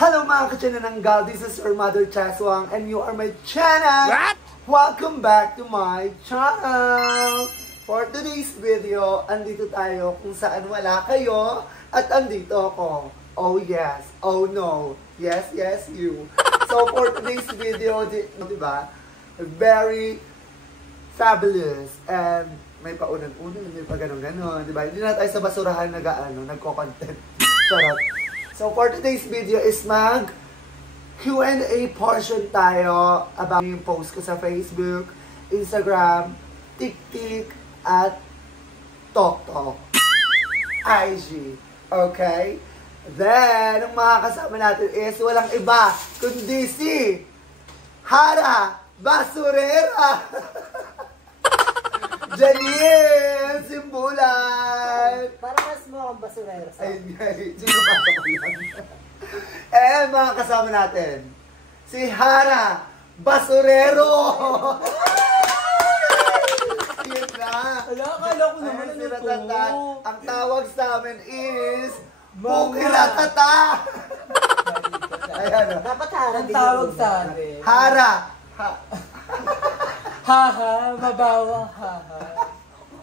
Hello mga ka-chanananggal, this is your Mother Chaswang and you are my channel! What? Welcome back to my channel! For today's video, andito tayo kung saan wala kayo at andito ako. Oh yes, oh no, yes, yes, you. So for today's video, diba, very fabulous and may paunan-unan, may pa ganon-ganon, diba? Hindi na tayo sa basurahan nagko-content. Charot. So for today's video is mag Q&A portion tayo about yung post ko sa Facebook, Instagram, TikTok, at TokTok, IG. Okay? Then, ang mga kasama natin is walang iba kundi si Hara Basurera! Janine Simbulan! Parang mas mo ang basurero sa ayun nga, sino pa ako lang. Eh, mga kasama natin, si Hara Basurero! Yun na. Akala ko naman Ayun, si Ratata. Ang tawag sa amin is Puki Ratata! Ayan o. dapat Hara. Ang tawag sa atin. Hara! Haha, mabawa, haha.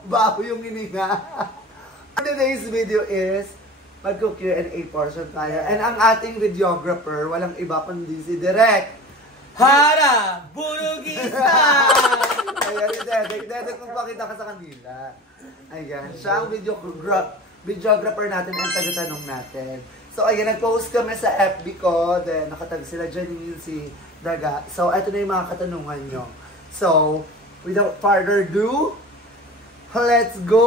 Baho yung hininga. Today's video is mag-Q&A portion tayo. And ang ating videographer, walang iba kundi si Direk Hara! Burugista! Ayan, Dedek, magpakita ka sa kanila. Ayan, siya ang videographer natin ang tagatanong natin. So, ayan, nag-post kami sa FB ko. Then, nakatag sila Janine, si Daga. So, eto na yung mga katanungan nyo. So, without further ado, let's go!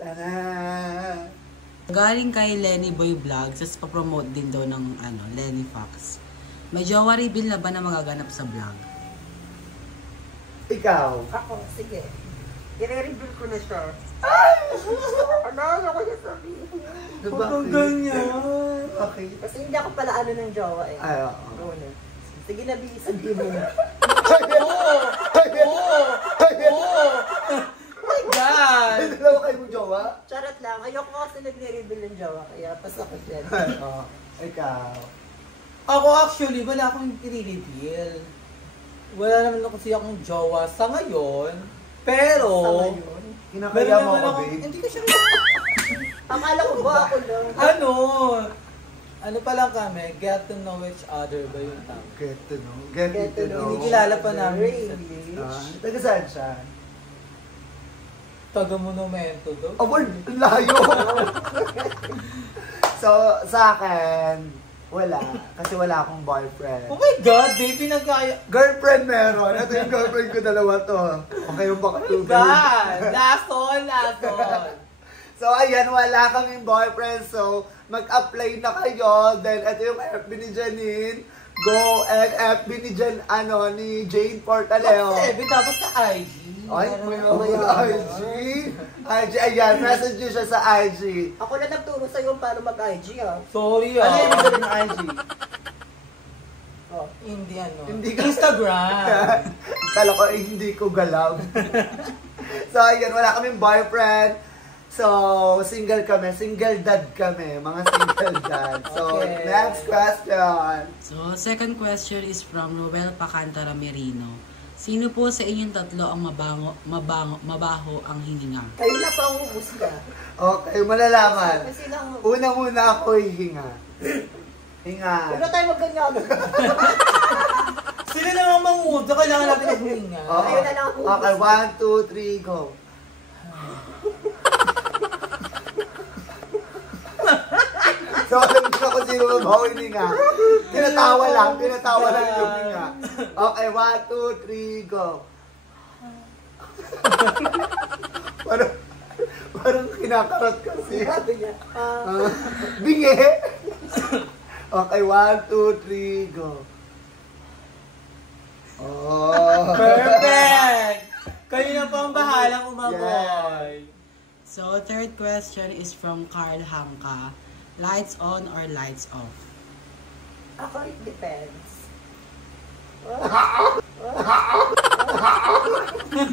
Tana! Galing kay Lenny Boy Vlog, tapos pa-promote din daw ng Lenny Fox. May jowa reveal na ba na magaganap sa vlog? Ikaw? Ako, sige. I-reveal ko na siya. Ano ko yung sabihin? Huwag ganyan. Okay. Kasi hindi ako pala ng jowa eh. Ay, oo. Sige na, sabihin mo na. Oh my God! Ay, dalawa kayo mong jowa? Charot lang. Ayoko kasi nag-reveal ng jowa. Kaya pasok ko dyan. Oo. Ikaw? Ako actually, wala akong i-reveal. Wala naman kasi akong jowa sa ngayon. Pero, Sa ngayon. Kinakaya mo naman ako, ako- babe? Hindi ko siya Akala ko ba ako lang? Ano pa lang kami, get to know each other ba yung tawag? Get to know. Get to know. Kinikilala pa namin sa Taga saan siya? taga-monumento daw. Award! Layo! So, sa akin, wala. Kasi wala akong boyfriend. Oh my God, baby, nagkaya... Girlfriend meron. Ito yung girlfriend ko, dalawa to. Okay yung baka Oh my God! Last on. So, ayan, wala kaming boyfriend. So, mag-apply na kayo. Then, ito yung FB ni Janine. Go and FB ni Jane Portaleo. Kasi, dapat sa IG. Ay, may IG. IG, ayan, message niyo siya sa IG. Ako na nagturo sa'yo paano mag-IG ah. Sorry Ano yung ibig sabihin ng IG? Oh. Hindi Hindi ka- Instagram. Kala ko, hindi ko galaw. So, ayan, wala kaming boyfriend. So, single kami. Single dad kami. Mga single dad. So, Okay. next question. So, second question is from Noel Pacantara Merino. Sino po sa inyong tatlo ang mabaho ang hininga? Kayo na pa ang humusga. Okay, malalaman. Kasi lang, Una muna ako hihinga. Hinga. huwag na tayo magganyan. Sila lang ang manguda, kailangan natin maghuhinga. Oo. Ayun na lang ako. Okay, 1, 2, 3, go. So, alam ko na kung sino mabaho yung hinga. Tinatawa lang yung hinga. Okay, 1, 2, 3, go. Parang kinakarot kasi. Sabi niya, Bingi! Okay, 1, 2, 3, go. Oh! Perfect! Kayo na po ang bahalang umaboy. So, third question is from Carl Hamka. Lights on or lights off? ako it depends.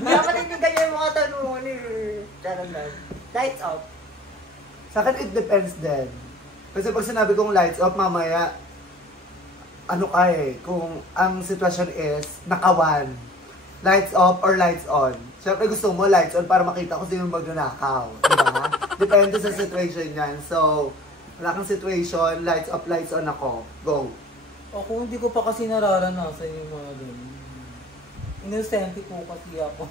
Dapat hindi ganyan yung mga tanong ni Charot lang. Lights off. Sa akin, it depends din. Kasi pag sinabi kong lights off, mamaya, ano ka kung ang sitwasyon is nakawan, lights off or lights on. Siyempre gusto mo lights on para makita ko sino magnanakaw. Diba? Depende sa situation yan. So, wala kang situation, lights off, lights on ako. Go. Ako, hindi ko pa kasi nararanasan yung mga ganun. Inosente po kasi ako.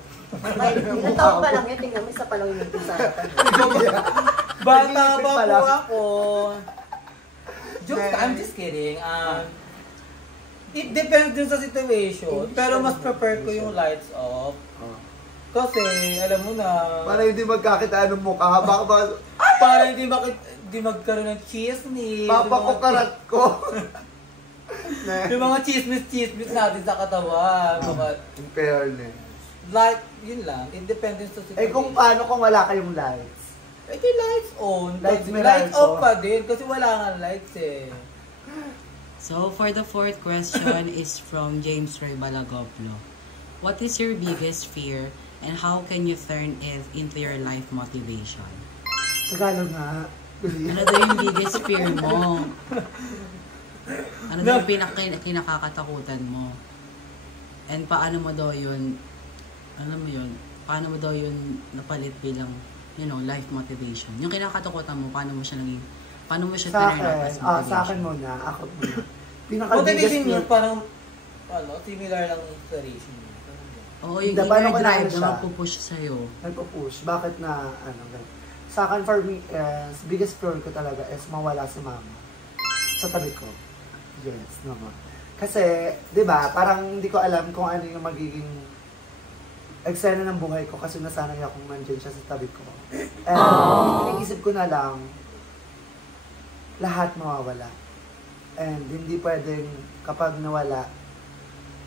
Ay, ilang taon pa lang yan, tingnan mo, isa pa lang yung sa Bata pa po ako. Joke, I'm just kidding. It depends din sa situation. Pero mas prefer ko yung lights off. Kasi, alam mo na... Para hindi magkakita ng mukha. Para hindi magkaroon ng chismis. Papakukarat ko. Yung mga chismis natin sa katawan. In fairness. Like, yun lang. Independent sa situation. Kung paano kung wala kayong lights? Di lights on. Lights off pa din. Kasi wala nga lights So, for the fourth question is from James Ray Balagoplo. What is your biggest fear and how can you turn it into your life motivation? Tagalog nga. Ano daw yung biggest fear mo? Ano daw yung kinakakatakutan mo? And paano mo daw yun, paano mo daw yun napalit bilang, life motivation? Yung kinakatakutan mo, paano mo siya Sa turn out as akin, motivation? sa akin muna, ako muna. Motivation yun, parang, similar lang inspiration. Oo, yung Paano inner ko drive siya? na magpupush sa'yo. Nagpo-push. Bakit na, ganun. Sa akin, for me, biggest fear ko talaga is mawala si mama sa tabi ko. Yes, naman. Kasi, di ba, parang hindi ko alam kung ano yung magiging eksena ng buhay ko kasi nasanay akong nandiyan siya sa tabi ko. And, iniisip ko na lang, lahat mawawala. And, hindi pwedeng, kapag nawala,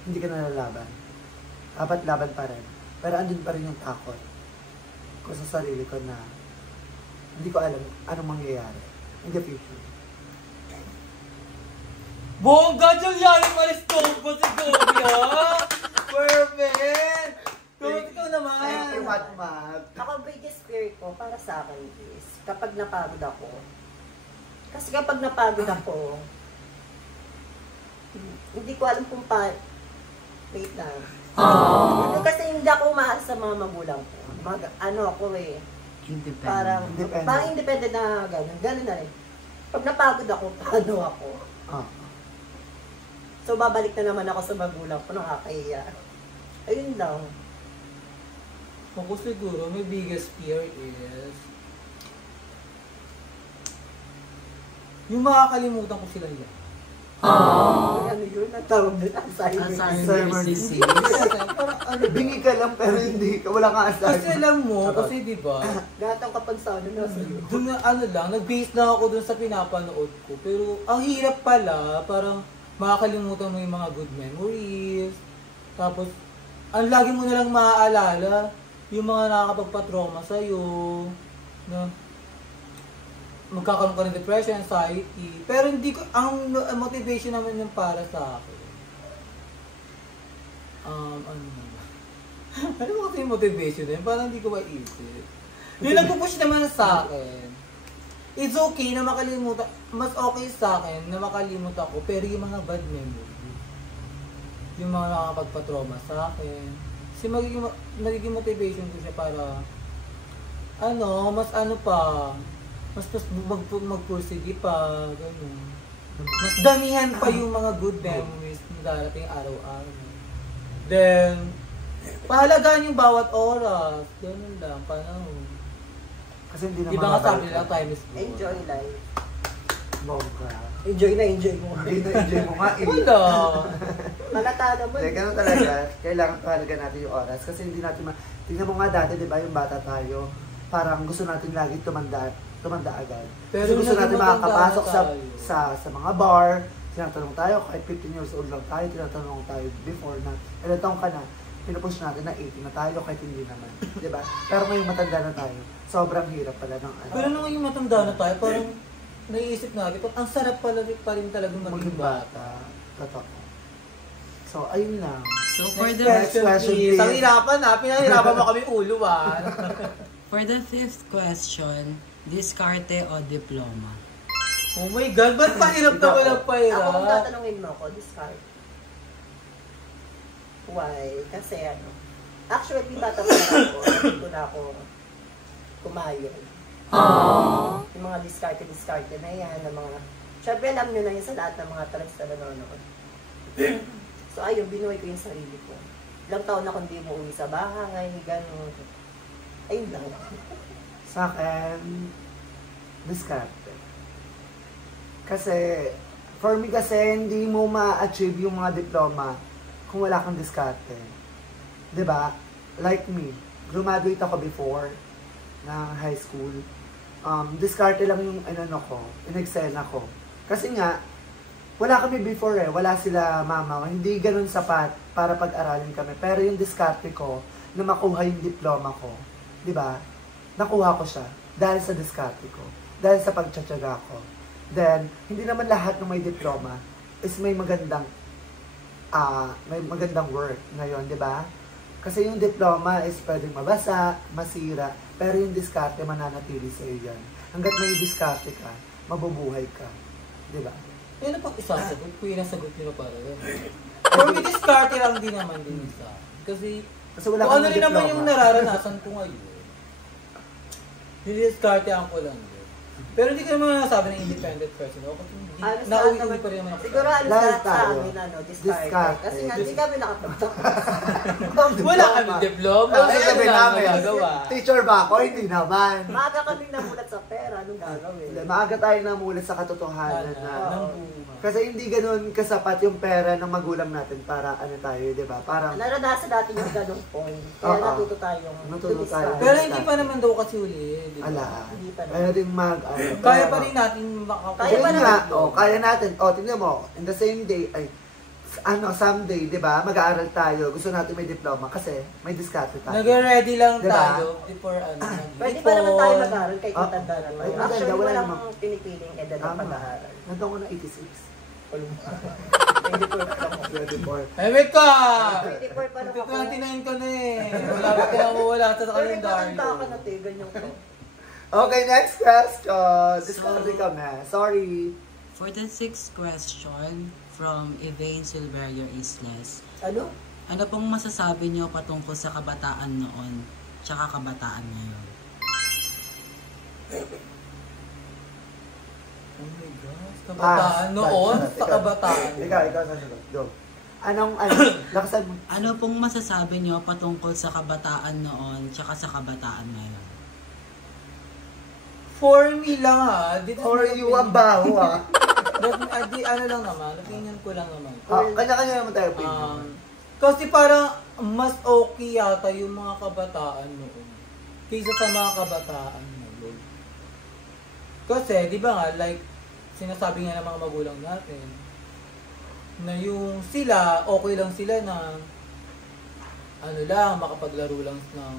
hindi ka nalalaban. Dapat laban pa rin. Pero andun pa rin yung takot ko sa sarili ko na hindi ko alam anong mangyayari in the future. Bongga, dyan yan yung maristombo si Gobi, ha? Perfect! Pero ikaw naman. Thank you, Matmat. Ako, biggest fear ko para sa akin is kapag napagod ako. Kasi kapag napagod ako, hindi ko alam kung wait lang. Kasi hindi ako umaasa sa mga magulang ko. Independent. Parang independent na gano'n na rin. Pag napagod ako, paano ako? So, babalik na naman ako sa magulang ko, nakakahiya. Ayun lang. Ako siguro, my biggest fear is yung makakalimutan ko sila yan. Ano yun? Natawag din Alzheimer's disease. Bingi ka lang pero hindi ka, wala kang asal. Kasi alam mo, kasi diba, Gatang kapansano na sa'yo. nag-base lang ako dun sa pinapanood ko. Pero ang hirap pala, parang makakalimutan mo yung mga good memories. Tapos, ang lagi mo nalang maaalala, yung mga nakakapagpa-trauma sa'yo. No? Magkakaroon ka ng depression, anxiety. Pero hindi ko, ang motivation naman yung para sa akin. Ano mo kasi yung motivation na yun? Parang hindi ko maisip. Yung nagpupush naman sa akin, it's okay na makalimutan, mas okay sa akin na makalimutan ko, pero yung mga bad memories, yung mga nakakapagpa-trauma sa akin, kasi magiging motivation ko siya para, mas magpursige pa, gano'n. Mas damihan pa yung mga good memories na darating araw-araw. Then, pahalagaan yung bawat oras. Gano'n lang, panahon. Kasi hindi na Di ba nga sabi nila, time is gold. Enjoy life. Bongga. Enjoy mo. Enjoy mo nga. Wala. Malata naman. Ganun talaga. Kailangan pahalagaan natin yung oras. Kasi hindi natin tingnan mo nga dati, di ba, yung bata tayo, parang gusto natin lagi tumanda agad. Pero gusto natin makakapasok sa mga bar, tinatanong tayo, kahit 15 years old lang tayo, tinatanong tayo before na, ilang taong ka na, pinupush natin na 18 na tayo, kahit hindi naman. Diba? Pero ngayong matanda na tayo, sobrang hirap pala ng ano. Pero nung yung matanda na tayo, parang naiisip natin, ang sarap pala rin talagang maging bata. Totoo. So, ayun lang. So, for the question, please. Ang hirapan pinahirapan mo kami ulo For the fifth question, diskarte o diploma? Oh my God, ba't pahirap na walang pahirap? Ako kung tatanungin mo ako, discard. Why? Kasi actually, bata pa ako, hindi ko na ako kumayon. Yung mga discard na yan, ng mga, syempre alam nyo na yun sa lahat ng mga trans na nanonood. So ayun, binuhay ko yung sarili ko. Ilang taon na kundi mo uwi sa bahay, gano'n. Ayun lang. Sa akin, diskarte. Kasi, for me kasi, hindi mo ma-achieve yung mga diploma kung wala kang diskarte. Diba? Like me, graduate ako before ng high school. Diskarte lang yung in-excel ako. Kasi nga, wala kami before wala sila mama, hindi ganun sapat para pag-aralin kami. Pero yung diskarte ko, na makuha yung diploma ko, di ba? Nakuha ko siya dahil sa diskarte ko, dahil sa pagtsatsaga ko. Then, hindi naman lahat ng may diploma is may magandang work ngayon, di ba? Kasi yung diploma is pwedeng mabasa, masira, pero yung diskarte mananatili sa iyo yan. Hanggat may diskarte ka, mabubuhay ka. Di ba? Yan ang pag-isasagot ko, yung nasagot nyo na para yan. For me, diskarte lang din naman din isa. Kasi wala kung ano kang rin naman diploma. yung nararanasan ko ngayon, didiskarte ang ko lang din. Pero hindi ko naman nasabi ng independent person ako kasi nauwi pa rin naman ako. Siguro alam lahat sa amin, discard. Kasi nga, hindi kami nakapagtapos. Wala kami diploma. Ano sasabi namin? Magagawa. Teacher ba ako? Hindi naman. Maaga kaming namulat sa pera, anong gagawin? Maaga tayo namulat sa katotohanan na. Kasi hindi ganun kasapat yung pera ng magulang natin para tayo, di ba? Parang naranasan natin yung ganung point. Kaya natuto tayong tayo. Pero hindi pa naman daw kasi uli, di ba? Ala. Hindi pa Kaya din Kaya pa rin natin makakuha. Kaya pa naman. Kaya natin. Tingnan mo, in the same day, someday, di ba, mag-aaral tayo, gusto natin may diploma kasi may diskarte tayo. Nag-ready lang Diba? tayo before Pwede pa naman tayo mag-aaral kahit matanda na tayo. Ay, maganda, Actually, wala walang namang- pinipiling edad ng Tama. pag-aaral. Nandun ko na 86. 24 pa lang. 24. Emek ka! 24 pa lang ako. 29 ka na eh. Malapit ka na mawala sa kalendaryo. Pwede ka na, te. Ganyan ko. Okay, next question. Diskarte kami. Sorry. For the sixth question from Elaine Silverio Isles, Ano? ano pong masasabi niyo patungkol sa kabataan noon tsaka kabataan ngayon? Oh my gosh, kabataan noon sa kabataan. Ikaw sasagot. Go. Lakasan mo. Ano pong masasabi niyo patungkol sa kabataan noon tsaka sa kabataan ngayon? For me lang dito For you, ang baho ano lang naman, opinion ko lang naman. Kanya-kanya naman tayo opinion. Kasi parang mas okay yata yung mga kabataan noon kaysa sa mga kabataan ngayon. Kasi, di ba nga, like, sinasabi nga ng mga magulang natin, na yung sila, okay lang sila na, makapaglaro lang ng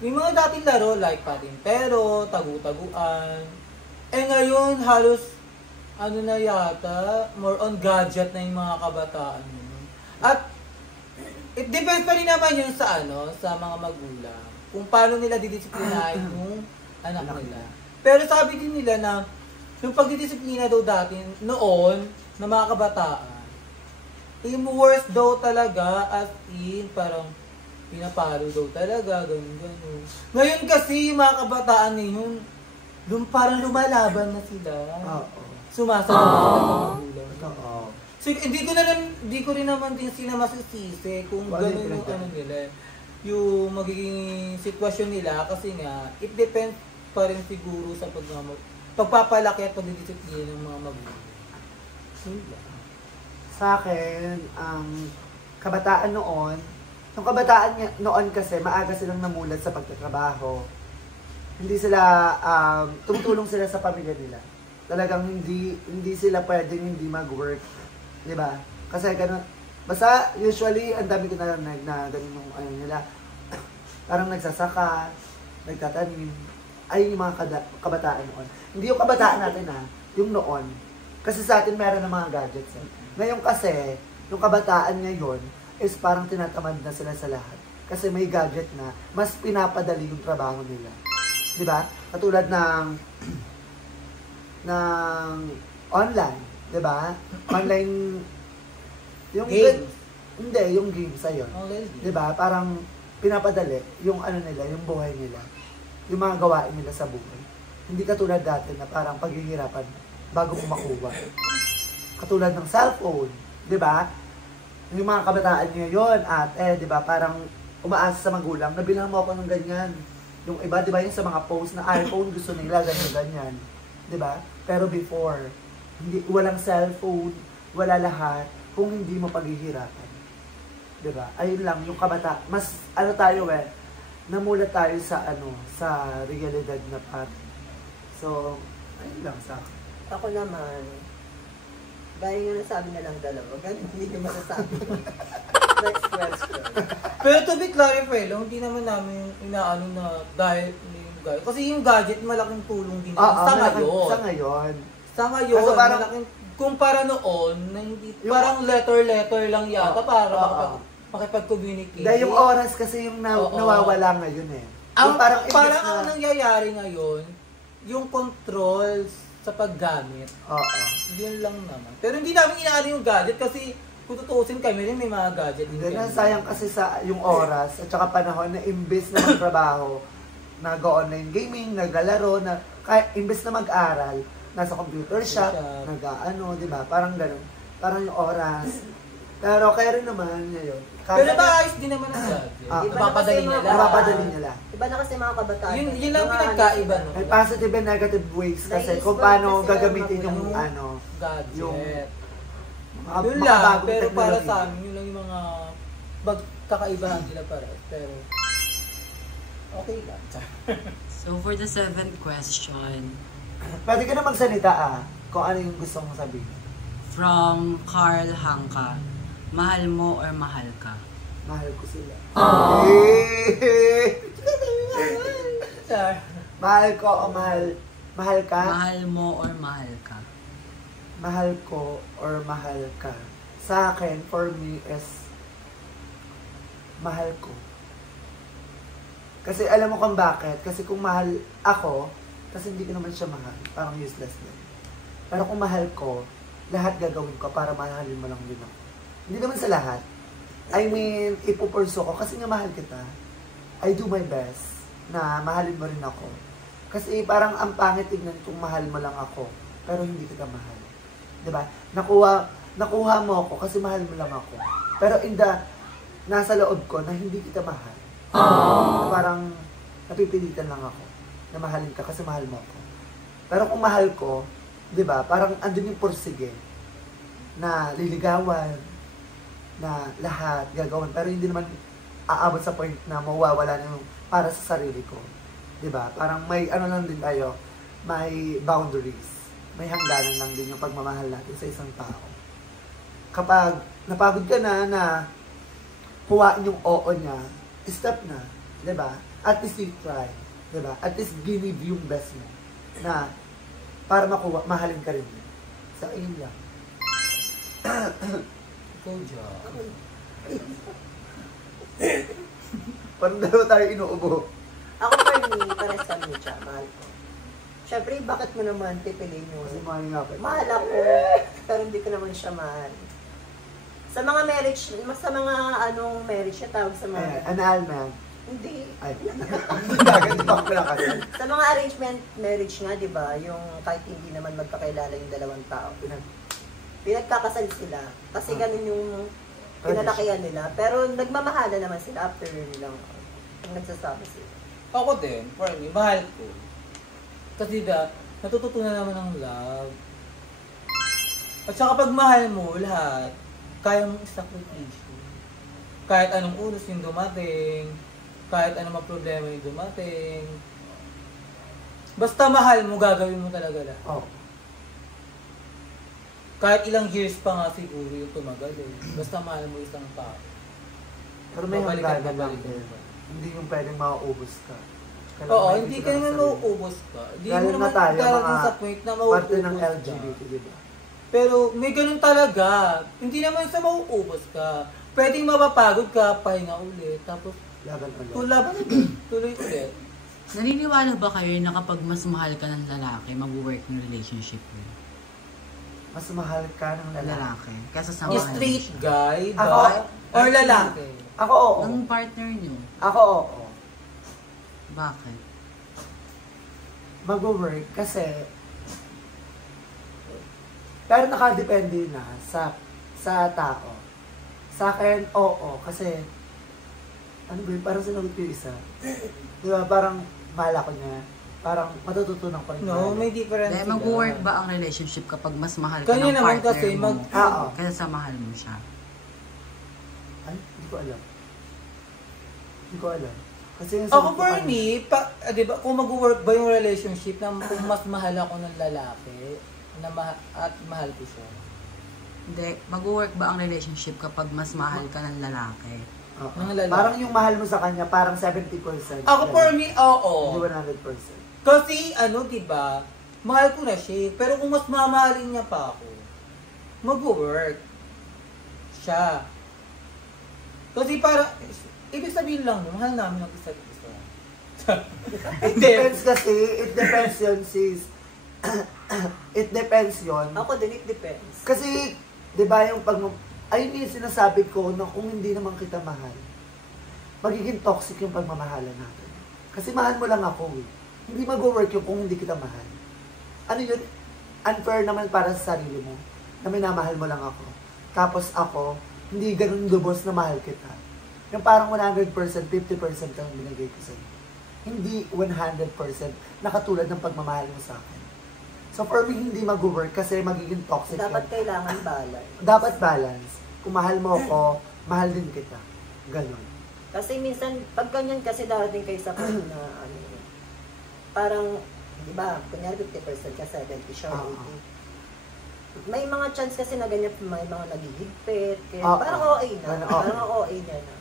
may mga dating laro, like patintero, tagu-taguan. Ngayon, halos, na yata, more on gadget na yung mga kabataan ngayon. At, it depends pa rin naman yun sa sa mga magulang. Kung paano nila didisiplinahin yung anak nila. Pero sabi din nila na yung pagdidisiplina daw dati noon na mga kabataan, yung worst daw talaga as in parang pinapalo daw talaga, ganun. Ngayon kasi yung mga kabataan ngayon, parang lumalaban na sila. Sumasagot na sila sa magulang. So, hindi ko rin naman din sila masisisi kung gano'n yung nila. Yung magiging sitwasyon nila kasi nga, it depends pa rin siguro sa pagpapalaki at pagdidisiplina ng mga magulang. Sa akin, kabataan noon, yung kabataan noon kasi, maaga silang namulat sa pagtatrabaho. Hindi sila, tumutulong sila sa pamilya nila. Talagang hindi sila pwedeng hindi mag-work. Diba? Kasi ganun, basta usually, ang dami ko narinig na ganun yung nila. Parang nagsasaka, nagtatanim. Ay yung mga kabataan noon. Hindi yung kabataan natin yung noon. Kasi sa atin meron ng mga gadgets. Ngayon kasi, yung kabataan ngayon, is parang tinatamad na sila sa lahat. Kasi may gadget na, mas pinapadali yung trabaho nila. Diba? Katulad ng ng online, 'di ba? Online yung Games. Hindi, yung games ayun. Online. 'Di ba? Parang pinapadali yung ano nila, yung buhay nila. Yung mga gawain nila sa buhay. Hindi katulad dati na parang paghihirapan bago mo makuha. Katulad ng cellphone, 'di ba? Yung mga kabataan ngayon at 'di ba, parang umaasa sa magulang, nabilhan mo ako ng ganyan. Yung iba, 'di ba, yung sa mga post na iPhone gusto nila ganyan, 'di ba? Pero before, hindi walang cellphone, wala lahat kung hindi mo paghihirapan. 'Di ba? Ayun lang yung kabata. Mas ano tayo namulat tayo sa sa realidad na part. So, ayun lang sa akin. Ako naman, gaya nga nasabi na lang dalawa, ganun hindi nyo masasabi. Next question. Pero to be clarify lang, hindi naman namin inaano na dahil yung gadget. Kasi yung gadget malaking tulong din sa ngayon. Sa ngayon. Sa ngayon, Kaso parang, malaking, kumpara noon, na hindi, parang letter lang yata para makipag-communicate. Dahil yung oras kasi yung nawawala ngayon eh. Ang, parang ang nangyayari ngayon, yung control sa paggamit. Oo. Yun lang naman. Pero hindi namin inaano yung gadget kasi kung tutuusin kami rin may mga gadget din. Hindi na, sayang kasi sa yung oras at saka panahon na imbes na magtrabaho, nag-online gaming, naglalaro, imbes na mag-aral, nasa computer shop, di ba? Parang gano'n. Parang yung oras. Pero kaya rin naman ngayon. Pero maayos din naman ang gadget. Napapadali nila. Napapadali nila. Iba na kasi mga kabataan. Yun lang pinagkaiba, no? May positive and negative ways kasi kung paano gagamitin yung gadget. Yung yun lang, pero para sa amin, yun lang yung mga magkakaibahan sila para. Pero, okay lang. So for the 7th question, pwede ka na magsalita kung ano yung gusto mong sabihin. From Carl Hangka, mahal mo or mahal ka? Mahal ko sila. Sir. Mahal ko o mahal ka? Mahal mo or mahal ka? Mahal ko or mahal ka? Sa akin, for me, is mahal ko. Kasi alam mo kung bakit. Kasi kung mahal ako, kasi hindi ko naman siya mahal. Parang useless din. Pero kung mahal ko, lahat gagawin ko para mahalin mo lang din ako. Hindi naman sa lahat. I mean, ipupurso ko kasi nga mahal kita. I do my best na mahalin mo rin ako. Kasi parang ang pangit tignan kung mahal mo lang ako, pero hindi kita mahal. Diba? Nakuha mo ako kasi mahal mo lang ako. Pero nasa loob ko na hindi kita mahal. Parang napipilitan lang ako na mahalin ka kasi mahal mo ako. Pero kung mahal ko, diba? Parang andun yung pursige na liligawan, na lahat gagawin. Pero hindi naman aabot sa point na mawawala na yung para sa sarili ko. Diba? Parang may lang din tayo, may boundaries. May hangganan lang din yung pagmamahal natin sa isang tao. Kapag napagod ka na huwain yung oo niya, stop na. Diba? At least you try. Diba? At least give yung best mo. Na para mahalin ka rin. So, ayun lang. Good job. Parang dalawa tayo inuubo. Ako for me, pares kami siya, mahal ko. Siyempre, bakit mo naman pipiliin mo? Kasi mahal nga pa. Mahal ako, pero hindi ko naman siya mahal. Sa mga marriage, marriage siya tawag sa mga... Annulment. Hindi. Ay, nagaganda ko lang kasi. Sa mga arrangement marriage nga, di ba, yung kahit hindi naman magkakailala yung dalawang tao, pinagkakasal sila. Kasi ganun yung pinalakihan nila. Pero nagmamahala naman sila after nilang nagsasama sila. Ako din, for me, mahal ko. Kasi natututunan naman ng love. At saka pag mahal mo, lahat, kaya mong isakripisyo. Kahit anong unos yung dumating, kahit anong problema yung dumating, basta mahal mo, gagawin mo talaga lahat. Oh. Kahit ilang years pa nga siguro yung tumagal basta mahal mo isang tao. Pero may Babalikan, hangganan lang babalikan. din. Hindi yung pwedeng mauubos ka. Oo, hindi ka naman mauubos ka. Hindi mo Lalo naman na tayo, darating mga sa point na mauubos parte ng ka. LGBT, di ba? Pero may ganun talaga. Hindi naman sa mauubos ka. Pwedeng mapapagod ka, pahinga ulit. Tapos, Laban ulit. laban ulit. Tuloy ulit. Naniniwala ba kayo na kapag mas mahal ka ng lalaki, mag-work ng relationship mo? Mas mahal ka ng lalaki. Lalaki. Kesa sa Yung mahal mo straight siya. guy ba? Ako, Or lalaki? Ako, oo. Ng partner nyo. Ako, oo. Bakit? Mag-work kasi pero nakadepende na sa tao. Sa akin, oo. Kasi, ano ba yun? Parang sinagot ko yung isa. Di ba? Parang mahal ako niya. Parang matututunan ko rin. No, may difference. Dahil mag-work ba ang relationship kapag mas mahal ka Kanya ng naman partner kasi mo? Oo. Kaya sa mahal mo siya. Ay, hindi ko alam. Hindi ko alam. Kasi yung Ako sagot ko for kanina- me, di ba, kung mag-work ba yung relationship na kung mas mahal ako ng lalaki at mahal ko siya. Hindi. Mag-work ba ang relationship kapag mas mahal ka ng lalaki? Oo. Ng lalaki. Parang yung mahal mo sa kanya, parang 70%. Ako for me, oo. Hindi 100%. Kasi di ba, mahal ko na siya. Pero kung mas mamahalin niya pa ako, mag-work siya. Kasi parang, ibig sabihin lang, mahal namin ang isa't isa. It depends kasi. It depends yun, sis. It depends yun. Ako din, it depends. Kasi, di ba yung ayun yung sinasabi ko na kung hindi naman kita mahal, magiging toxic yung pagmamahalan natin. Kasi mahal mo lang ako eh. Hindi mag-work yung kung hindi kita mahal. Ano yun? Unfair naman para sa sarili mo na minamahal mo lang ako. Tapos ako, hindi ganun lubos na mahal kita. Yung parang 100%, 50% lang binigay ko sa'yo. Hindi 100% na katulad ng pagmamahal mo sa akin. So for me, hindi mag-work kasi magiging toxic Dapat yan. kailangan balance. Dapat balance. Kung mahal mo ako, mahal din kita. Ganon. Kasi minsan, pag ganyan kasi darating kayo sa point na, parang, di ba, kunyari 50% ka, 70 siya, 80. May mga chance kasi na ganyan, may mga nagigigpit, kaya parang OA na. Parang OA niya na.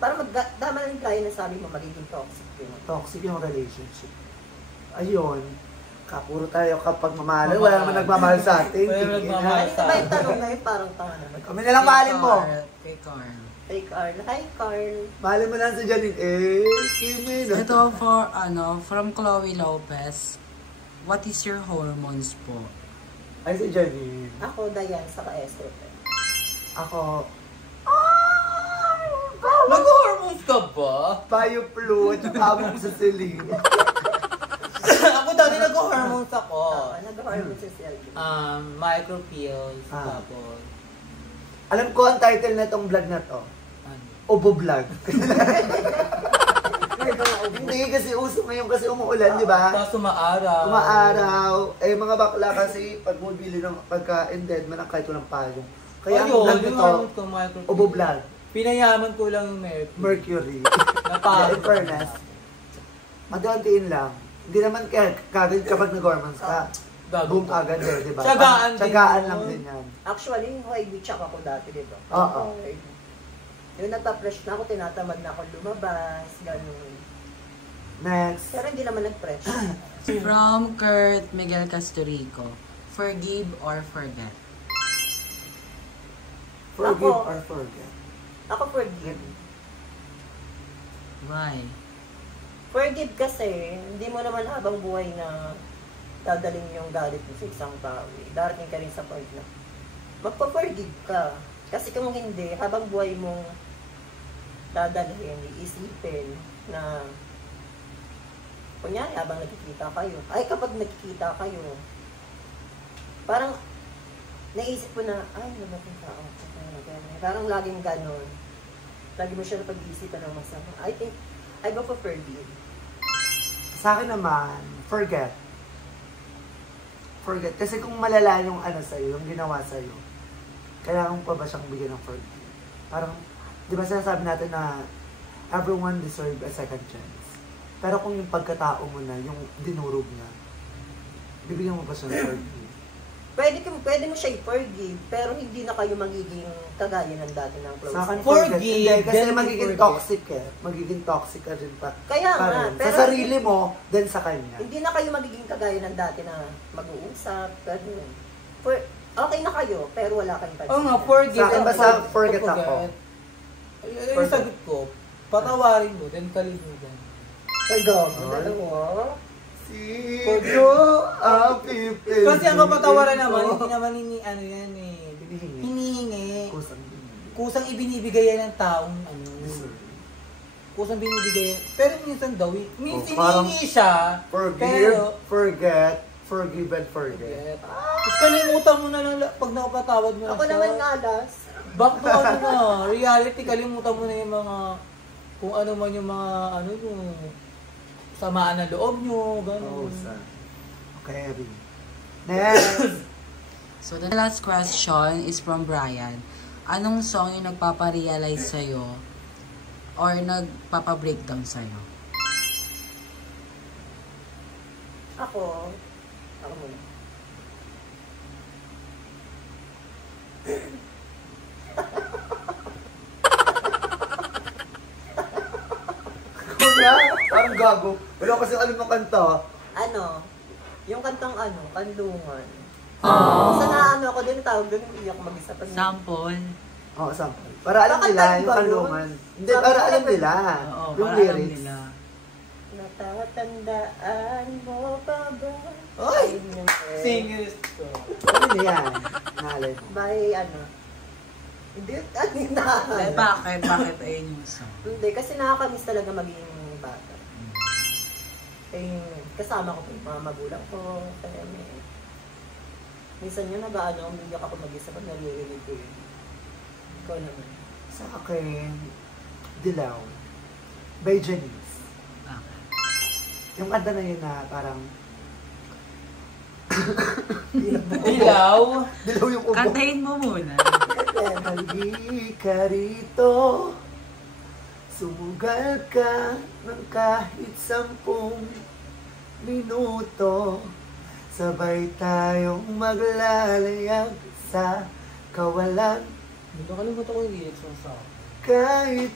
Parang tama na rin tayo na sabi mo, magiging toxic yun. Toxic yung relationship. Ayun. Kapuro tayo kapag mamahalan. Wala naman nagmamahal sa atin. Wala naman nagmamahal. Ay, ba yung tanong ngayon, parang tanga naman. Kami nalang mahalin mo. Kay Carl. Hey, Carl. Hi, Carl. Mahalin mo lang si Janine. Kimi na. Ito from Chloe Lopez. What is your hormones po? Ay, si Janine. Ako, Dayan, saka estrogen. Ako, Nag-hormones ka ba? Bioflu at abong sa Celine. Ako dati nag-hormones ako. Nag-hormone sa Selby. Micropills, Ah. tapos, Alam ko ang title na itong vlog na to. ano, Obo Vlog. Hindi kasi uso ngayon kasi umuulan, di ba? tapos umaaraw. Umaaraw. Eh, mga bakla kasi pag bumili ng pagkain dead man ang kahit walang payong. Kaya ang vlog yung nito, hormones ko, micropills. Obo Vlog. Pinayaman ko lang yung Mercury. Mercury. Napagod. In fairness, maduntiin lang. Hindi naman kagad kapag nag-hormones ka. Boom agad eh, di ba? Tiyagaan din Tiyagaan yun. lang din yan. Actually, hoy, check ako dati, di ba? Oo. Yung nagpa-fresh na ako, tinatamad na ako lumabas, gano'n. Next. Pero hindi naman nag-fresh. From Kurt Miguel Casturico. Forgive or forget? Forgive Ako. or forget. Ako forgive. Why? Forgive kasi, hindi mo naman habang buhay na dadalhin yung galit mo sa isang tao. Darating ka rin sa point na magpa-forgive ka. Kasi kung hindi, habang buhay mong dadalhin, iisipin na kunyari, habang nagkikita kayo, ay kapag nagkikita kayo, parang naisip ko na, ay, ano ba itong tao? Parang laging ganon. Lagi mo siya na pag-iisipan ng masama. I think, I go for forgive. Sa akin naman, forget. Forget. Kasi kung malala yung ano sa'yo, yung ginawa sa'yo, kailangan mo pa ba siyang bigyan ng forgive? Parang, di ba sinasabi natin na everyone deserve a second chance. Pero kung yung pagkatao mo na, yung dinurog niya, bibigyan mo pa siya ng forgive. Pwede mo siya i-forgive, pero hindi na kayo magiging kagaya ng dati ng close. Sa akin, Forgive, forget. Hindi, kasi then magiging forget. toxic eh. Magiging toxic ka rin pa. Kaya nga, rin. pero sa sarili mo, then sa kanya. hindi na kayo magiging kagaya ng dati na mag-uusap, ganun. Okay na kayo, pero wala kayong pansin. Oo nga, forgive. Sa akin, basta forget ako. Yung sagot ko, patawarin mo, then kalimutan. Ay, gago. Dalawa. Sino ang pipili? Kasi ang kapatawaran naman, hindi naman ano yan eh. Hinihingi. Hinihingi. Kusang Kusang ibinibigay yan ng taong ano. Kusang binibigay yan. Pero minsan daw, minsan parang hinihingi siya. forgive, Pero, forget, forgive and forget. tapos kalimutan mo na lang pag nakapatawad mo na Ako siya. naman ngalas. Back to ano na, reality, kalimutan mo na yung mga, kung ano man yung mga, ano yung, samaan na loob nyo, gano'n. Okay, Abby. Next! So, the last question is from Brian. Anong song yung nagpaparealize sa'yo or nagpapa-breakdown sa'yo? Ako muna. Kuya, parang gago. Wala kasi alam ng kanta. Yung kantang Kanlungan. Sa naano ako din, tawag doon, hindi ako mag-isa pa. Sample. Oo, sample. Para alam nila Nakatag yung ba yun? kanlungan. Hindi, Sabi para ko alam naman. nila. Oo, Yung para alam lyrics. nila. Natatandaan mo pa ba? Ay! Ayun Singers to. Ano na yan? Nalay mo. By hindi, Eh, bakit ayun yung song? Hindi, kasi nakakamiss talaga maging bata. Kasama ko po yung mga magulang ko. Kaya minsan yun umiyak ako mag-isa pag naririnig ko yun. Ikaw naman. Sa akin, Dilaw. By Janice. Okay. Yung kanta na yun na parang Dilaw. Dilaw yung ubo. Kantahin mo muna. Halika rito, sumugal ka ng kahit 10 minuto. Sabay tayong maglalayag sa kawalan. Nakalimutan ko yung lyrics ng song. Kahit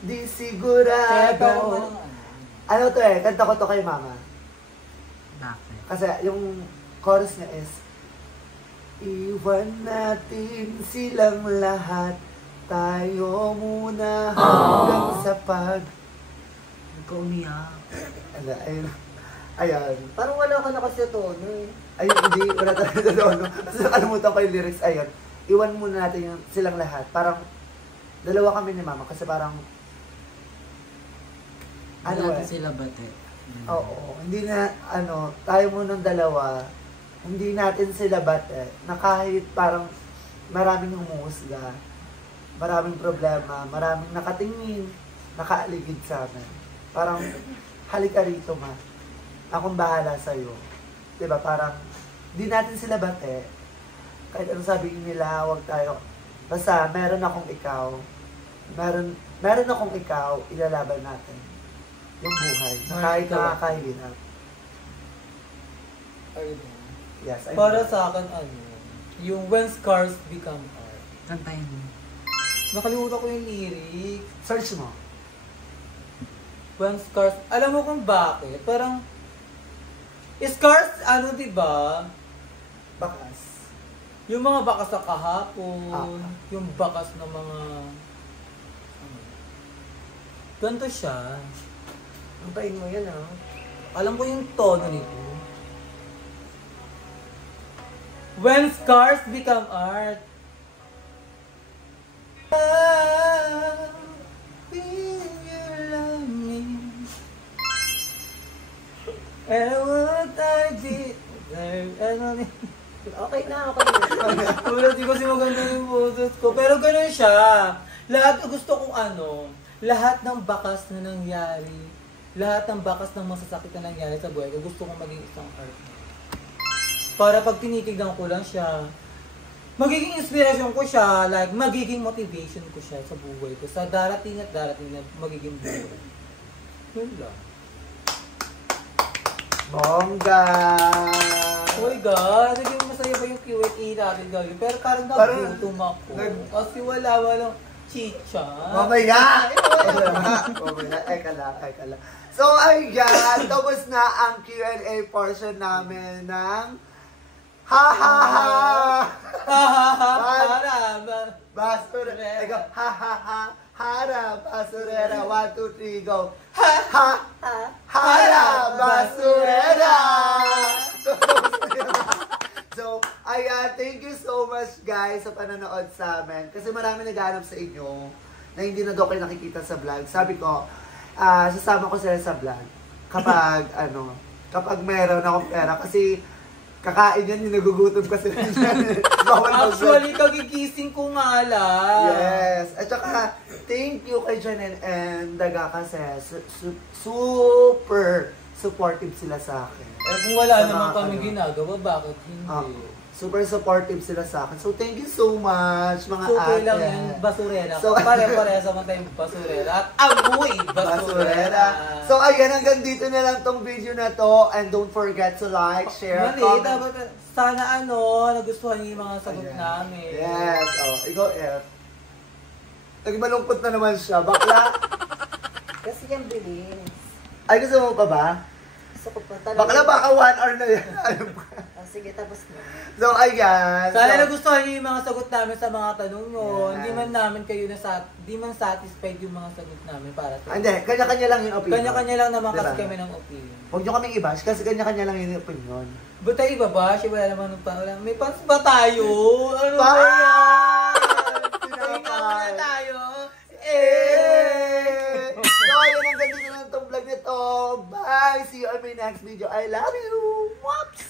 di Kaya parang sigurado. Ano to kanta ko to kay mama. Bakit? Kasi yung chorus niya is, iwan natin silang lahat, tayo muna hanggang sa pag... Ikaw umiyak. Ayun. Ayan. Parang wala ka na kasi tono eh. Ayun, hindi. Wala talaga doon. Kasi nakalimutan ko yung lyrics. Ayun. Iwan muna natin yung silang lahat. Parang, dalawa kami ni mama. Kasi parang, Hindi natin sila bate. Oo. Hindi na, tayo munang dalawa, hindi natin sila bate. Na kahit parang maraming humuhusga, maraming problema, maraming nakatingin, nakaaligid sa amin. Parang, halika rito ma. Akong bahala sa'yo. Diba? Parang, di natin sila bate. Kahit anong sabihin nila, wag tayo. Basta, meron akong ikaw. Meron akong ikaw, ilalaban natin. Yung buhay. Na kahit nakakahirap. Yes, I Para know. sa akin, yung When Scars Become Art. Kantahin mo. Nakalimutan ko yung lyrics. Search mo. When Scars, alam mo kung bakit? Parang, scars, diba? Bakas. Yung mga bakas sa kahapon, Ah. yung bakas ng mga... Ganto siya. Antayin mo yan Alam ko yung tono nito. When scars become art. Will you love me? And what I did. Okay na. Wala, di kasi maganda yung boses ko. Pero ganun siya. Lahat gusto kong lahat ng bakas na nangyari, lahat ng bakas ng masasakit na nangyari sa buhay ko, gusto kong maging isang art. Para pag tinitignan ko lang siya, magiging inspirasyon ko siya, like magiging motivation ko siya sa buhay ko, sa darating at darating na magiging buhay. Yun lang. Bongga! Oh my God, naging masaya ba yung Q&A natin gawin? Pero parang nagutom ako. Kasi walang chicha. Mamaya! Mamaya, eka lang. So, ayan, tapos na ang Q&A portion namin ng ha-ha-ha! Basurera. Ego, ha-ha-ha! Harap, basurera. 1, 2, 3, go! Ha-ha! Hala, basurera! So, ayan, thank you so much guys sa panonood sa amin. Kasi marami naghanap sa inyo na hindi na daw kayo nakikita sa vlog. Sabi ko, sasama ko sila sa vlog kapag, kapag meron akong pera. Kasi kakain yan, yung nagugutom kasi Actually, kagigising ko nga lang. Yes. At saka, thank you kay Janine and Daga kasi super supportive sila sa akin. Eh kung wala Sa naman mga kami ginagawa, bakit hindi? Super supportive sila sa akin. So, thank you so much, mga Super ate. lang yung basurera. So, Pare-pareha sa mga tayong basurera. At amoy basurera. So, ayan, hanggang dito na lang tong video na to. And don't forget to like, share, Mali, comment. dapat sana nagustuhan niyo yung mga sagot Ayan. namin. Yes. Oh, ikaw, F. Nagmalungkot na naman siya. Bakla. Kasi yung bilis. Ay, gusto mo pa ba? Gusto ko pa talaga. Bakla, baka 1 hour na yan. Sige, tapos na. So, ayan. Sana So, nagustuhan niyo yung mga sagot namin sa mga tanong nyo. Yes. Hindi man namin kayo hindi man satisfied yung mga sagot namin para sa hindi, kanya-kanya lang yung opinion. Kanya-kanya lang naman kasi Diba? kami ng opinion. Huwag nyo kaming i-bash kasi kanya-kanya lang yung opinion. Ba't tayo ibabash? Wala naman may fans ba tayo? Ano ba Fans! yan? Pinapay. Tingnan na tayo. So, ayun, hanggang dito lang itong vlog nito. Bye! See you on my next video. I love you! Whoops!